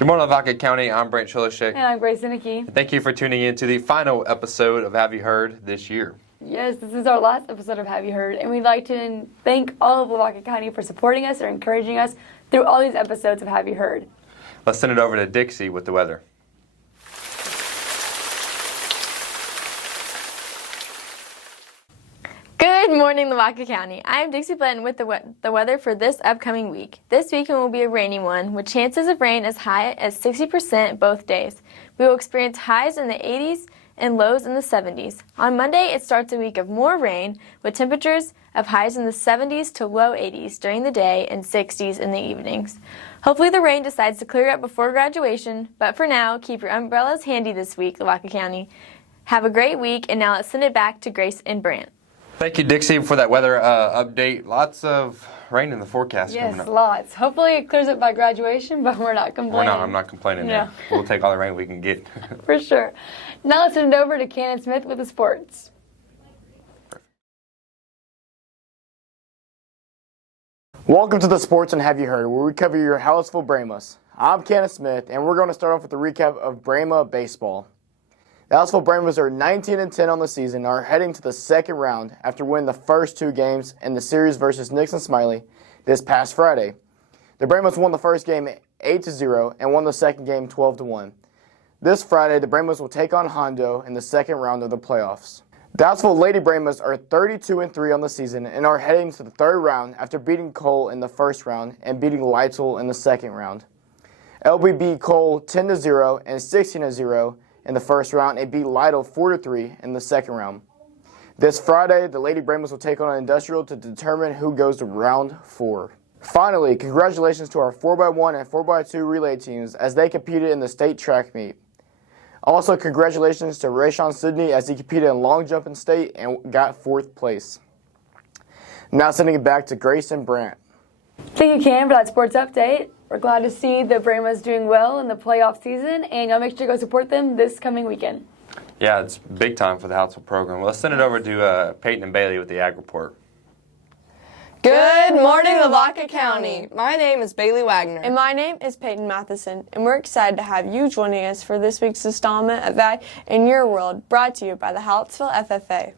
Good morning, Lavaca County. I'm Brent Chilishik. And I'm Grace Zinnicki. Thank you for tuning in to the final episode of Have You Heard this year. Yes, this is our last episode of Have You Heard, and we'd like to thank all of Lavaca County for supporting us or encouraging us through all these episodes of Have You Heard. Let's send it over to Dixie with the weather. Good morning, Lavaca County. I am Dixie Blanton with the weather for this upcoming week. This weekend will be a rainy one, with chances of rain as high as 60% both days. We will experience highs in the 80s and lows in the 70s. On Monday, it starts a week of more rain, with temperatures of highs in the 70s to low 80s during the day and 60s in the evenings. Hopefully the rain decides to clear up before graduation, but for now, keep your umbrellas handy this week, Lavaca County. Have a great week, and now let's send it back to Grace and Brant. Thank you, Dixie, for that weather update. Lots of rain in the forecast coming Yes, up. lots. Hopefully it clears up by graduation, but we're not complaining. I'm not complaining. Yeah. There. We'll take all the rain we can get. For sure. Now let's send it over to Cannon Smith with the sports. Welcome to the Sports and Have You Heard, where we cover your Hallettsville Brahmas. I'm Cannon Smith, and we're going to start off with a recap of Brahma baseball. The Hallettsville Brahmas are 19-10 on the season and are heading to the second round after winning the first two games in the series versus Nixon Smiley this past Friday. The Brahmas won the first game 8-0 and won the second game 12-1. This Friday, the Brahmas will take on Hondo in the second round of the playoffs. The Hallettsville Lady Brahmas are 32-3 on the season and are heading to the third round after beating Cole in the first round and beating Lytle in the second round. LB beat Cole 10-0 and 16-0 in the first round and beat Lytle 4-3 in the second round. This Friday, the Lady Brahmas will take on Industrial to determine who goes to round 4. Finally, congratulations to our 4x1 and 4x2 relay teams as they competed in the state track meet. Also, congratulations to Rayshawn Sidney as he competed in long jump in state and got 4th place. Now sending it back to Grace and Brant. Thank you, Cannon, for that sports update. We're glad to see the Brahmas doing well in the playoff season, and y'all make sure to go support them this coming weekend. Yeah, it's big time for the Hallettsville program. Well, let's send it over to Peyton and Bailey with the Ag Report. Good morning, Lavaca County. My name is Bailey Wagner. And my name is Peyton Matheson, and we're excited to have you joining us for this week's installment of Ag in Your World, brought to you by the Hallettsville FFA.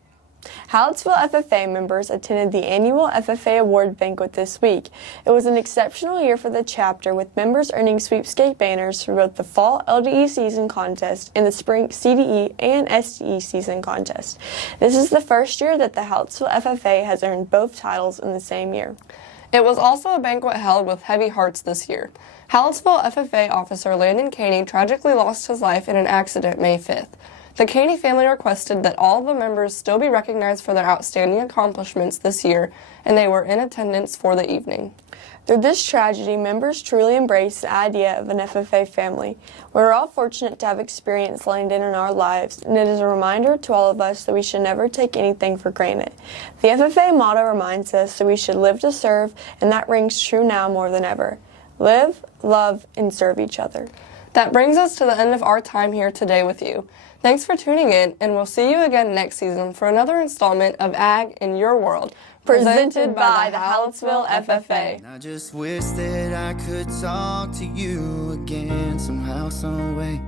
Hallettsville FFA members attended the annual FFA Award Banquet this week. It was an exceptional year for the chapter, with members earning sweepskate banners for both the Fall LDE Season Contest and the Spring CDE and SDE Season Contest. This is the first year that the Hallettsville FFA has earned both titles in the same year. It was also a banquet held with heavy hearts this year. Hallettsville FFA officer Landon Caney tragically lost his life in an accident May 5th. The Caney family requested that all the members still be recognized for their outstanding accomplishments this year, and they were in attendance for the evening. Through this tragedy, members truly embrace the idea of an FFA family. We're all fortunate to have experienced Landon in our lives, and it is a reminder to all of us that we should never take anything for granted. The FFA motto reminds us that we should live to serve, and that rings true now more than ever. Live, love, and serve each other. That brings us to the end of our time here today with you. Thanks for tuning in, and we'll see you again next season for another installment of Ag in Your World, presented by the Hallettsville FFA. I just wish that I could talk to you again somehow, some way,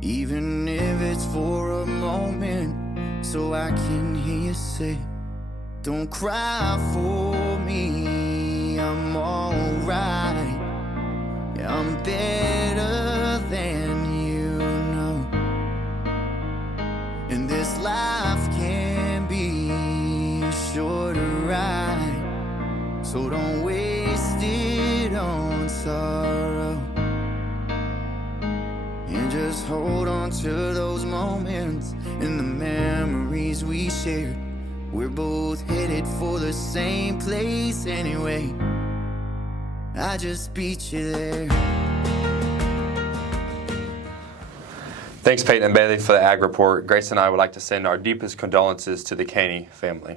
even if it's for a moment, so I can hear you say, don't cry for me, I'm alright, yeah, I'm better than you know, and this life can be a shorter ride, so don't waste it on sorrow, and just hold on to those moments and the memories we shared. We're both headed for the same place anyway, I just beat you there. Thanks, Peyton and Bailey, for the Ag Report. Grace and I would like to send our deepest condolences to the Caney family.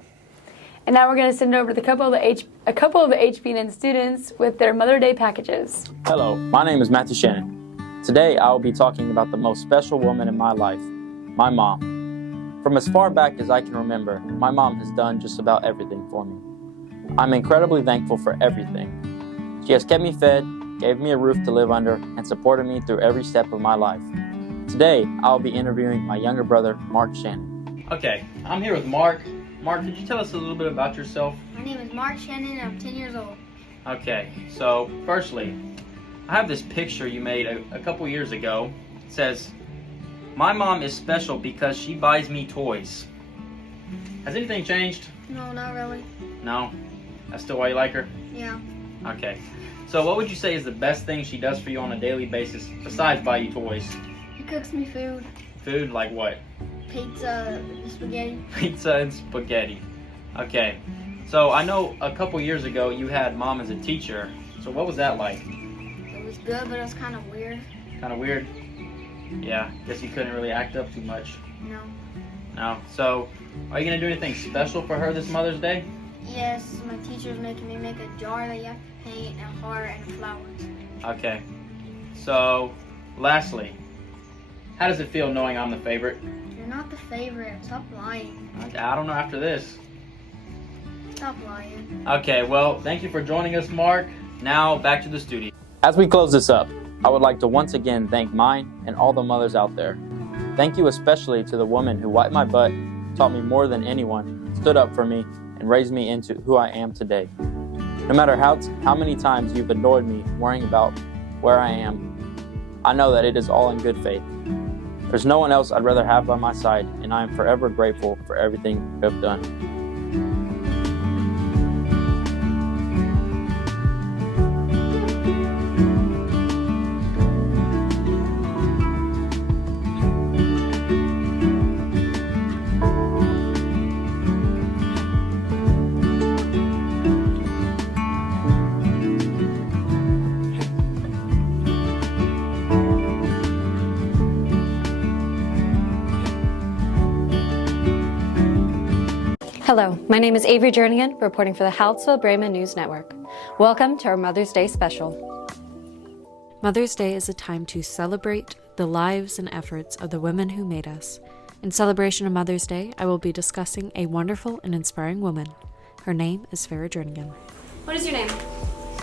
And now we're going to send over to a couple of the HB&N students with their Mother Day packages. Hello, my name is Matthew Shannon. Today I will be talking about the most special woman in my life, my mom. From as far back as I can remember, my mom has done just about everything for me. I'm incredibly thankful for everything. She has kept me fed, gave me a roof to live under, and supported me through every step of my life. Today, I'll be interviewing my younger brother, Mark Shannon. Okay, I'm here with Mark. Mark, could you tell us a little bit about yourself? My name is Mark Shannon and I'm 10 years old. Okay, so firstly, I have this picture you made a couple years ago. It says, "My mom is special because she buys me toys." Has anything changed? No, not really. No? That's still why you like her? Yeah. Okay. So what would you say is the best thing she does for you on a daily basis besides buy you toys? She cooks me food. Food like what? Pizza, spaghetti. Pizza and spaghetti. Okay. So I know a couple years ago you had mom as a teacher. So what was that like? It was good, but it was kind of weird. Kind of weird? Yeah, guess you couldn't really act up too much. No. No. So are you going to do anything special for her this Mother's Day? Yes, my teacher's making me make a jar that you have to paint, and a heart, and flowers. Okay. So, lastly, how does it feel knowing I'm the favorite? You're not the favorite. Stop lying. I don't know after this. Stop lying. Okay, well, thank you for joining us, Mark. Now, back to the studio. As we close this up, I would like to once again thank mine and all the mothers out there. Thank you especially to the woman who wiped my butt, taught me more than anyone, stood up for me, and raised me into who I am today. No matter how many times you've annoyed me worrying about where I am, I know that it is all in good faith. There's no one else I'd rather have by my side, and I am forever grateful for everything you have done. Hello, my name is Avery Jernigan, reporting for the Hallettsville Bremen News Network. Welcome to our Mother's Day special. Mother's Day is a time to celebrate the lives and efforts of the women who made us. In celebration of Mother's Day, I will be discussing a wonderful and inspiring woman. Her name is Farrah Jernigan. What is your name?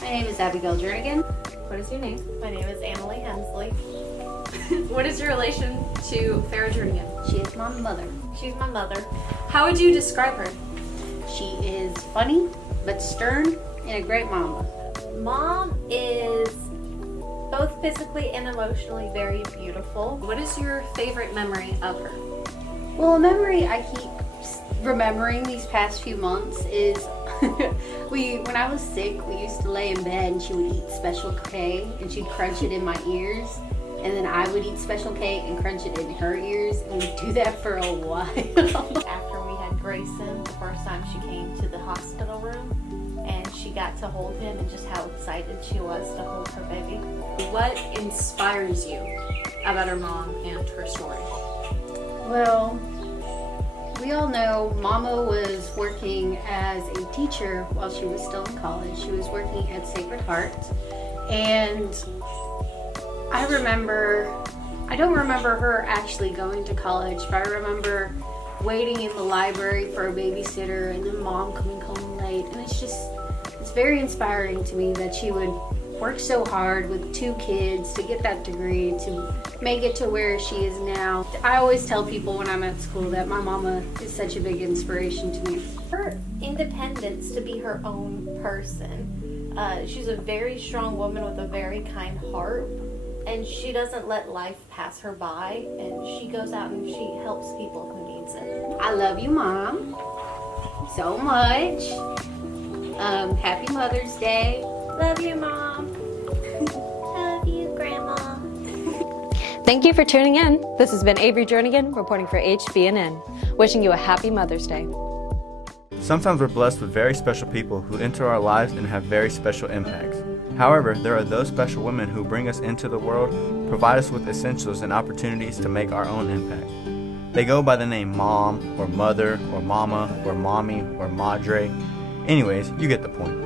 My name is Abigail Jernigan. What is your name? My name is Emily Hensley. What is your relation to Farrah Jernigan? She is my mother. She's my mother. How would you describe her? She is funny, but stern, and a great mama. Mom is both physically and emotionally very beautiful. What is your favorite memory of her? Well, a memory I keep remembering these past few months is when I was sick, we used to lay in bed and she would eat Special K and she'd crunch it in my ears. And then I would eat Special K and crunch it in her ears, and we'd do that for a while. After we had Grayson, the first time she came to the hospital room, and she got to hold him and just how excited she was to hold her baby. What inspires you about her mom and her story? Well, we all know Mama was working as a teacher while she was still in college. She was working at Sacred Heart, and I don't remember her actually going to college, but I remember waiting in the library for a babysitter and then Mom coming home late. And it's very inspiring to me that she would work so hard with 2 kids to get that degree, to make it to where she is now. I always tell people when I'm at school that my mama is such a big inspiration to me. Her independence to be her own person. She's a very strong woman with a very kind heart. And she doesn't let life pass her by, and she goes out and she helps people who needs it. I love you, Mom, so much. Happy Mother's Day. Love you, Mom. Love you, Grandma. Thank you for tuning in. This has been Avery Jernigan, reporting for HBNN. Wishing you a happy Mother's Day. Sometimes we're blessed with very special people who enter our lives and have very special impacts. However, there are those special women who bring us into the world, provide us with essentials and opportunities to make our own impact. They go by the name Mom, or Mother, or Mama, or Mommy, or Madre. Anyways, you get the point.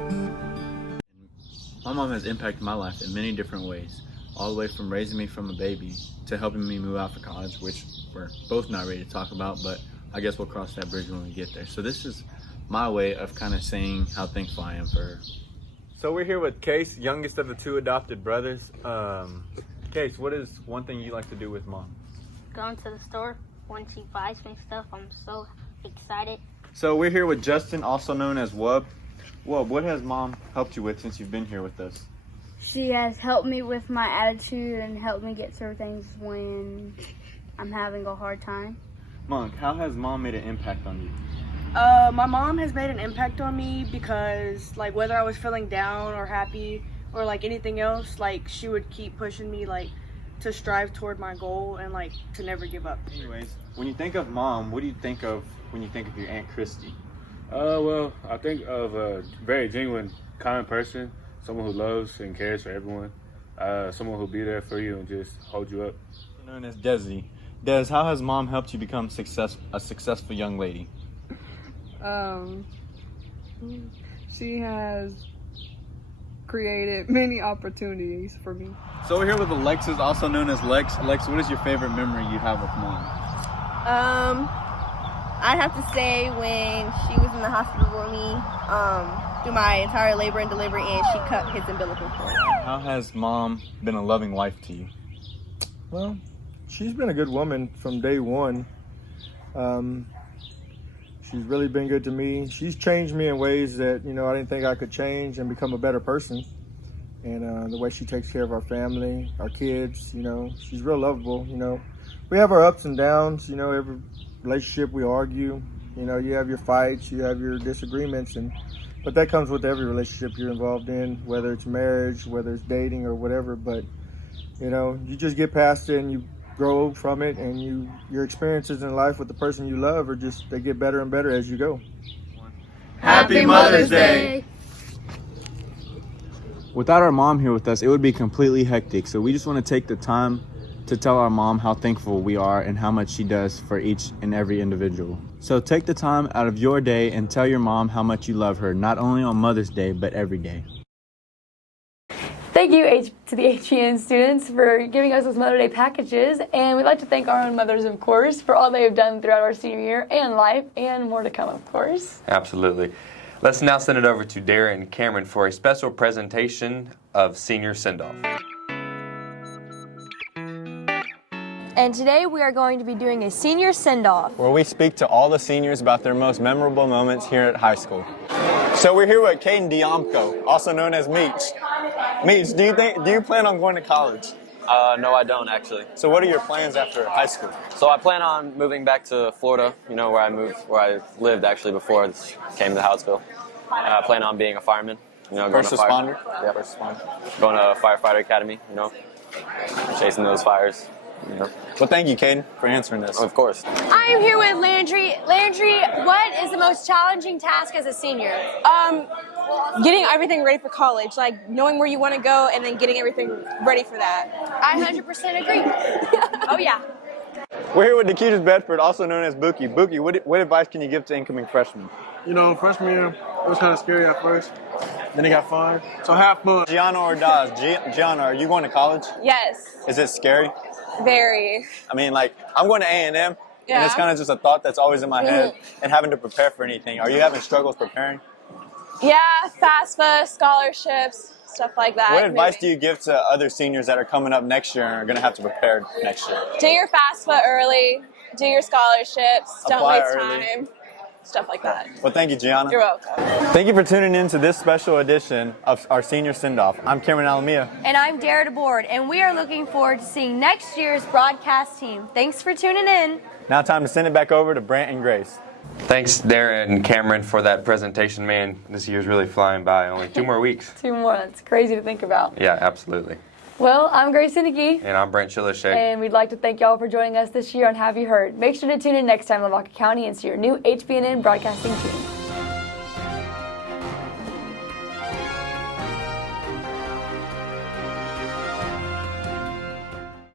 My mom has impacted my life in many different ways, all the way from raising me from a baby to helping me move out for college, which we're both not ready to talk about, but I guess we'll cross that bridge when we get there. So this is my way of kind of saying how thankful I am for her. So we're here with Case, youngest of the two adopted brothers. Case, what is one thing you like to do with Mom? Going to the store when she buys me stuff, I'm so excited. So we're here with Justin, also known as Wub. Wub, what has Mom helped you with since you've been here with us? She has helped me with my attitude and helped me get through things when I'm having a hard time. Monk, how has Mom made an impact on you? My mom has made an impact on me because, like, whether I was feeling down or happy or, like, anything else, like, she would keep pushing me, like, to strive toward my goal and, like, to never give up. Anyways, when you think of Mom, what do you think of when you think of your Aunt Christy? Well, I think of a very genuine, kind person, someone who loves and cares for everyone, someone who'll be there for you and just hold you up. Known as Desi. Des, how has Mom helped you become a successful young lady? She has created many opportunities for me. So we're here with Alexis, also known as Lex. Lex, what is your favorite memory you have with Mom? I'd have to say when she was in the hospital with me through my entire labor and delivery, and she cut his umbilical cord. How has Mom been a loving wife to you? Well, she's been a good woman from day one. She's really been good to me. She's changed me in ways that, I didn't think I could change and become a better person. And the way she takes care of our family, our kids, she's real lovable, We have our ups and downs, every relationship we argue, you have your fights, you have your disagreements, but that comes with every relationship you're involved in, whether it's marriage, whether it's dating or whatever. But, you just get past it and you grow from it, and your experiences in life with the person you love they get better and better as you go. Happy Mother's Day! Without our mom here with us, it would be completely hectic. So we just want to take the time to tell our mom how thankful we are and how much she does for each and every individual. So take the time out of your day and tell your mom how much you love her, not only on Mother's Day, but every day. Thank you to the HPN students for giving us those Mother's Day packages, and we'd like to thank our own mothers, of course, for all they have done throughout our senior year and life, and more to come, of course. Absolutely. Let's now send it over to Dara and Cameron for a special presentation of Senior Send-Off. And today we are going to be doing a senior send-off, where we speak to all the seniors about their most memorable moments here at high school. So we're here with Caden Diomko, also known as Meech. Meech, do you plan on going to college? No, I don't actually. So what are your plans after high school? So I plan on moving back to Florida, where I lived actually before this came to Houtsville. I plan on being a fireman, going First to responder? Yeah, first responder. Going to firefighter academy, chasing those fires. Well, thank you, Caden, for answering this. Of course. I am here with Landry. Landry, what is the most challenging task as a senior? Getting everything ready for college, like knowing where you want to go and then getting everything ready for that. I 100% agree. Oh, yeah. We're here with Nikitas Bedford, also known as Buki. Buki, what advice can you give to incoming freshmen? Freshman year, it was kind of scary at first. Then it got fun. So have fun. Gianna or Daz? Gianna, are you going to college? Yes. Is it scary? Very. I mean, I'm going to A&M, and Yeah. it's kind of just a thought that's always in my head, and having to prepare for anything. Are you having struggles preparing? Yeah, FAFSA, scholarships, stuff like that. What advice do you give to other seniors that are coming up next year and are going to have to prepare next year? Do your FAFSA early, do your scholarships, don't Apply waste early. time, stuff like that. Well, thank you, Gianna. You're welcome. Thank you for tuning in to this special edition of our Senior Send-Off. I'm Cameron Alamia. And I'm Dara DeBoard, and we are looking forward to seeing next year's broadcast team. Thanks for tuning in. Now time to send it back over to Brant and Grace. Thanks, Dara and Cameron, for that presentation. Man, this year's really flying by. Only 2 more weeks. 2 more. That's crazy to think about. Yeah, absolutely. Well, I'm Grace Inicky. And I'm Brent Schillershay. And we'd like to thank y'all for joining us this year on Have You Heard. Make sure to tune in next time in Lavaca County and see your new HBNN broadcasting team.